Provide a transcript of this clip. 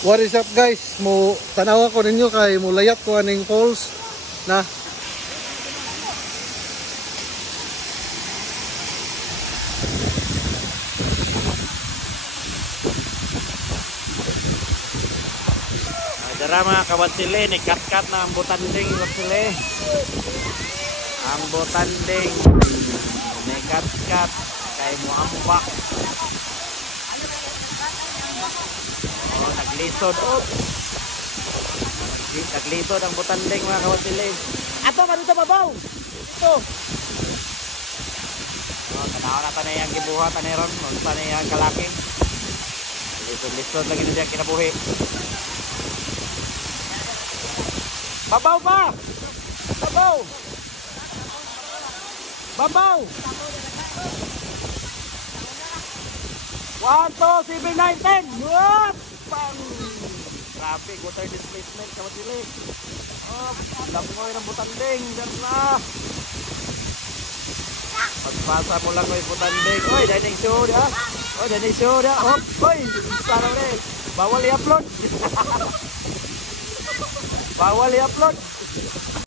What is up guys? Mo tanawa ko ninyo kay mulayat ko aning falls na. Dara mga kawatsili, ni kat-kat na ang butanding kawatsili. Ang butanding ni kat-kat kay muambak. Oh, naglisod. Oh. Naglisod ang butanding mga kawatsili. Ato pa dito babaw. Ito. Oh, tanaw na tanay ang gibuhat ani ron, tanay ang kalaki. Lisod-lisod lagi na siya kinabuhi. Babaw pa! Babaw! Babaw! 1, 2, 7, 9, 10! What? Pang! Grabe, water displacement sa matilig. Oh, lamoy ng butanding. Diyan na! Pagpasa mo lang yung butanding. Oy, dining show dia. Oy, dining show dia. Hop! Oy! Sana ulit. Bawal i-upload. Bawal i-upload.